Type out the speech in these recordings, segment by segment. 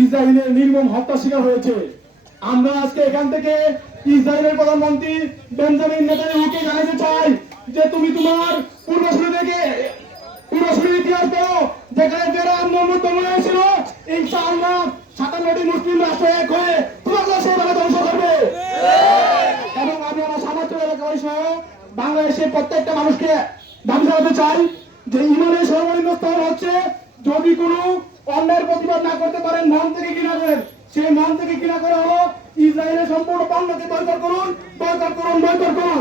ইসরায়েলের নির্মম হত্যা শিকার হয়েছে। আমরা আজকে এখান থেকে ইসরায়েলের প্রধানমন্ত্রী বেঞ্জামিন নেতানিয়াহুকে জানাতে চাই যে তুমি তোমার পূর্বসূরি থেকে পূর্বসূরি ইতিহাস দাও যেখানে যারা দমন হয়েছিল ইনশাআল্লাহ সাতান্নটি মুসলিম রাষ্ট্র এক হয়ে তোমাকে সেইভাবে ধ্বংস করবে। এবং আমি আমার সহ বাংলাদেশের প্রত্যেকটা মানুষকে দাবি জানাতে চাই যে ইমানের সর্বনিম্ন স্তর হচ্ছে যদি কোনো অন্যায়ের প্রতিবাদ না করতে পারেন মন থেকে কিনা করেন? সেই মন থেকে কিনা করে হলো? ইসরায়েলের সম্পূর্ণ পণ্যকে বয়কট করুন বয়কট করুন বয়কট করুন।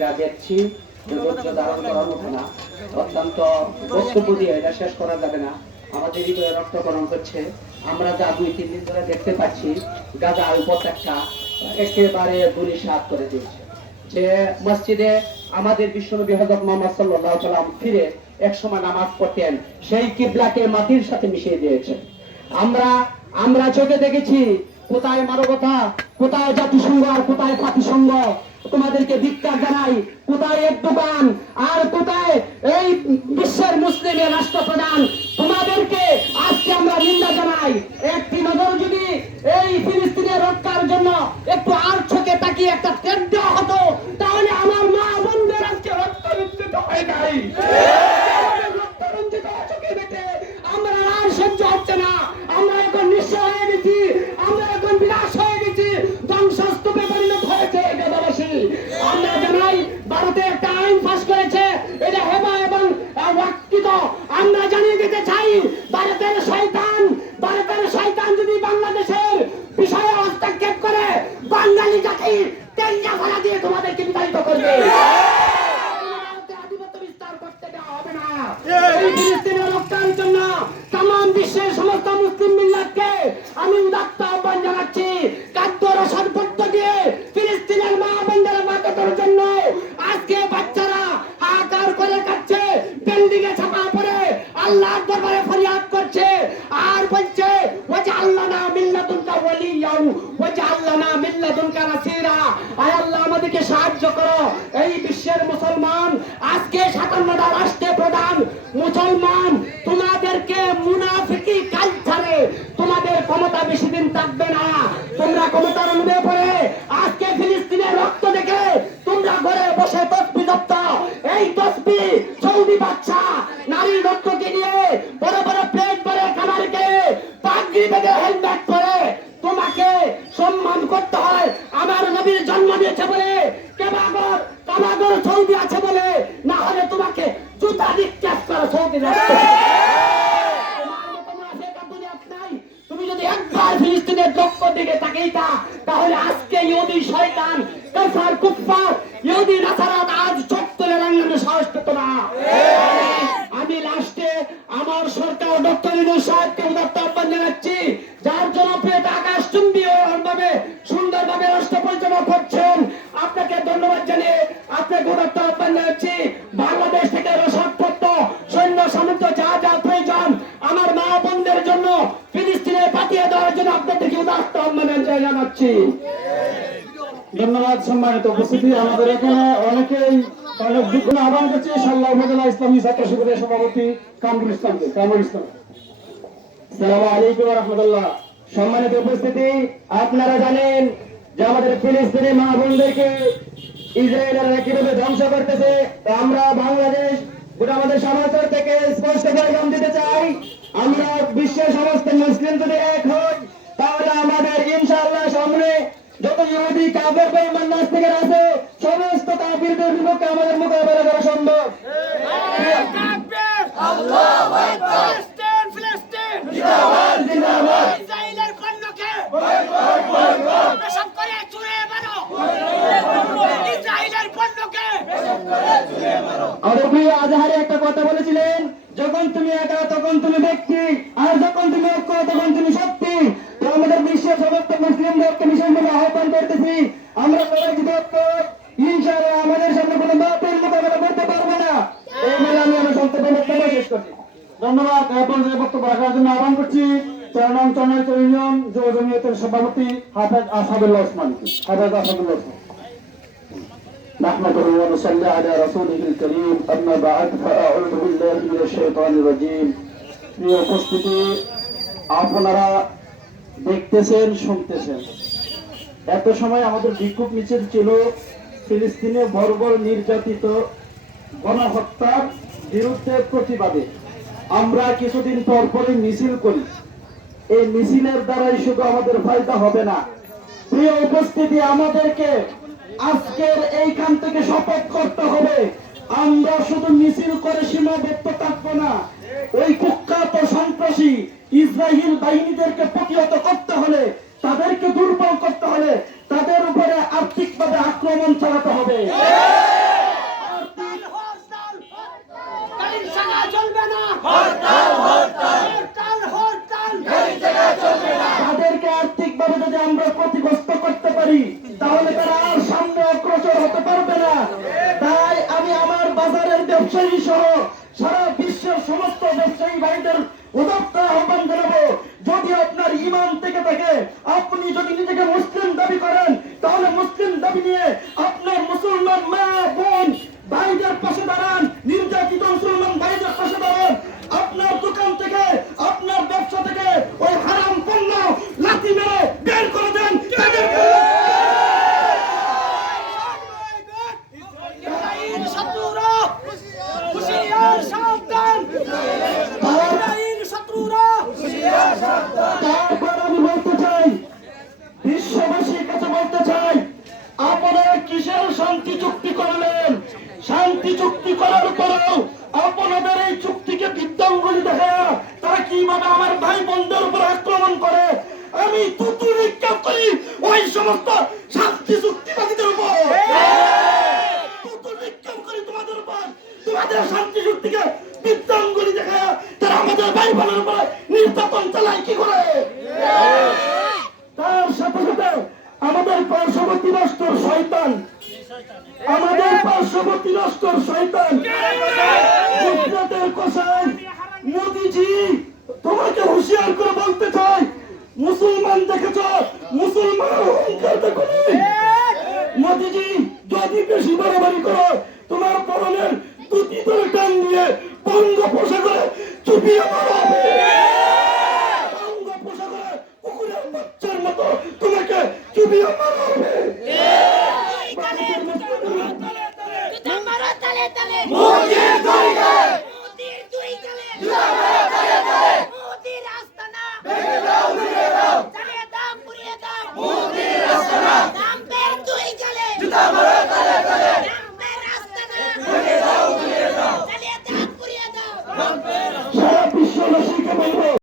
যা দেখছি না শেষ করা যাবে না। আমাদের হৃদয়ে রক্তকরণ করছে আমরা যা দুই, তিন দিন ধরে দেখতে পাচ্ছি, গাজা উপত্যকা একেবারে দুলিশাত করে দিয়েছে। যে মসজিদে আমাদের বিশ্বনবী হযরত মুহাম্মদ সাল্লাল্লাহু সাল্লাম ফিরে একসময় নামাজ পড়তেন, সেই কিবলাকে মাটির সাথে মিশিয়ে দিয়েছে আমরা আমরা চোখে দেখেছি, কোথায় মানবতা, কোথায় জাতিসংঘ আর কোথায় জাতিসংঘ? তোমাদেরকে ধিক্কার জানাই, কোথায় এক দোকান, আর কোথায় এই বিশ্বের মুসলিমের রাষ্ট্রপ্রধান? তোমাদেরকে আমরা নিন্দা জানাই। একটি নজর যদি এই ফিলিস্তিনের রক্ষার জন্য একটু আর চোখে তাকিয়ে একটা ফলা দিয়ে তোমাদেরকে বিতাড়িত করবে। আধিপত্য বিস্তার করতে দেওয়া হবে না। সাহায্য করো। এই বিশ্বের মুসলমান, আজকে সাতান্নটা রাষ্ট্রে প্রধান মুসলমান, তোমাদেরকে মুনাফিকি কালচারে তোমাদের ক্ষমতা বেশি দিন থাকবে না। তোমরা ক্ষমতার অনুভবে পড়ে আজকে ফিলিস্তিনের রক্ত দেখে তোমরা ঘরে বসে তসবি জপ্ত এই তসবি সৌদি বাচ্চা নারীর রক্তকে নিয়ে বড় বড় প্লেট পরে খাবারকে পাগড়ি বেঁধে হেলমেট পরে তোমাকে সম্মান করতে হয় আমার নবীর জন্ম দিয়েছে বলে কেবাগর কাবাগর সৌদি আছে বলে না হলে তোমাকে জুতা নিক্ষেপ করে সৌদি রাষ্ট্র তোমার মতো মুনাফিক আর দুনিয়াতে নাই। তুমি যদি একবার ফিলিস্তিনের দক্ষ দিকে তাকাইতা তাহলে আজকে ইহুদি শয়তান কাফার কুফার ইহুদি নাসারাত আজ চোখ তুলে বাংলাদেশ সাহস পেত না আমি লাস্টে আমার সরকার ডক্টর সাহেবকে উদাত্ত আহ্বান জানাচ্ছি উপস্থিতি আমাদের এখানে অনেকেই অনেক দুঃখ আহ্বান করছে সাল্লাহ উপজেলা ইসলামী ছাত্র শিবিরের সভাপতি কামরুল ইসলামকে কামরুল ইসলাম। সালামু আলাইকুম রহমতুল্লাহ। সম্মানিত উপস্থিতি, আপনারা জানেন যে আমাদের ফিলিস্তিনি মা বোনদেরকে ইসরায়েলের কীভাবে ধ্বংস করতেছে আমরা বাংলাদেশ গোটা আমাদের সমাচার থেকে স্পষ্ট পরিণাম দিতে চাই। আমরা বিশ্বের সমস্ত মুসলিম যদি এক হই, তাহলে আমাদের ইনশাআল্লাহ সামনে যত ইহুদি কাফের বেঈমান নাস্তিকের আছে কাফিরদের বিপক্ষে আমাদের মোকাবেলা করা সম্ভব। প্রিয় আজহারে একটা কথা বলেছিলেন, যখন তুমি একা, তখন তুমি ব্যক্তি, আর যখন তুমি ঐক্য, তখন তুমি শক্তি তো আমাদের বিশ্বের সমস্ত মুসলিমদেরকে বিশেষভাবে আহ্বান করতেছি আমরা সবাই যদি ঐক্য হই, ইনশাআল্লাহ আমাদের সামনে কোনো বাপের মোকাবেলা করতে পারবে না এই বলে আমি আমার সংক্ষেপে বক্তব্য শেষ করছি ধন্যবাদ এরপর যে বক্তব্য রাখার জন্য আহ্বান করছি চার নং চন্দ্র ইউনিয়ন যুব জমিয়তের সভাপতি হাফিজ হাফেজ আসাদুল্লাহ ওসমানকে হাফেজ আসাদুল্লাহ ওসমান نحمده ونصلي على رسوله الكريم أما بعد فأعوذ بالله من الشيطان الرجيم প্রিয় উপস্থিতি আপনারা দেখতেছেন শুনতেছেন এত সময় আমাদের বিক্ষোভ মিছিল ছিল ফিলিস্তিনে বর্বর নির্যাতিত গণহত্যার বিরুদ্ধে প্রতিবাদে আমরা কিছুদিন পর পরই মিছিল করি। এই মিছিলের দ্বারাই শুধু আমাদের ফায়দা হবে না। প্রিয় উপস্থিতি, আমাদেরকে আজকের এইখান থেকে শপথ করতে হবে। আমরা শুধু মিছিল করে পারি তাহলে তারা আর সামনে অগ্রসর হতে পারবে না। তাই আমি আমার বাজারের ব্যবসায়ী সহ সারা বিশ্বের সমস্ত ব্যবসায়ী ভাইদের উদাত্ত আহ্বান জানাব, যদি আপনার ইমান থেকে থাকে, আপনি যদি নিজেকে মুসলিম দাবি করেন, তাহলে মুসলিম দাবি নিয়ে আপনার মুসলমান মা বোন ভাইদের পাশে দাঁড়ান নির্যাতিত মুসলমান ভাইদের পাশে দাঁড়ান আপনার দোকান থেকে আপনার ব্যবসা থেকে ওই হারাম পণ্য লাথি মেরে বের করে দেন তাদেরকে ইসরায়েল শত্রুরা হুশিয়ার সাবধান ইসরায়েল শত্রুরা তারপর আমি বলতে চাই বিশ্ববাসীর কাছে বলতে চাই আপনারা কিসের শান্তি চুক্তি করলেন শান্তি চুক্তি করার পরেও আপনাদের এই চুক্তিকে বিদ্যাঙ্গুলি দেখা তারা আমার ভাই বোনদের উপর আক্রমণ করে, আমি তুতু নিক্ষেপ করি ওই সমস্ত শান্তি চুক্তিবাদীদের উপর। তুতু নিক্ষেপ করি তোমাদের উপর, তোমাদের শান্তি চুক্তিকে বিদ্যাঙ্গুলি দেখা তারা আমাদের ভাই বোনের উপর নির্যাতন চালায় কি করে? তার সাথে সাথে আমাদের পার্শ্ববর্তী রাষ্ট্র শয়তান, আমাদের পার্শ্ববর্তী রাষ্ট্র শয়তান মোদিজি তোমাকে হুঁশিয়ার করে বলতে চাই, মুসলমান দেখেছ? মুসলমান অহংকার দেখো মোদিজি, যদি বেশি বাড়াবাড়ি করো, তোমার পরনের দুটি টান চুপিয়ে মারা।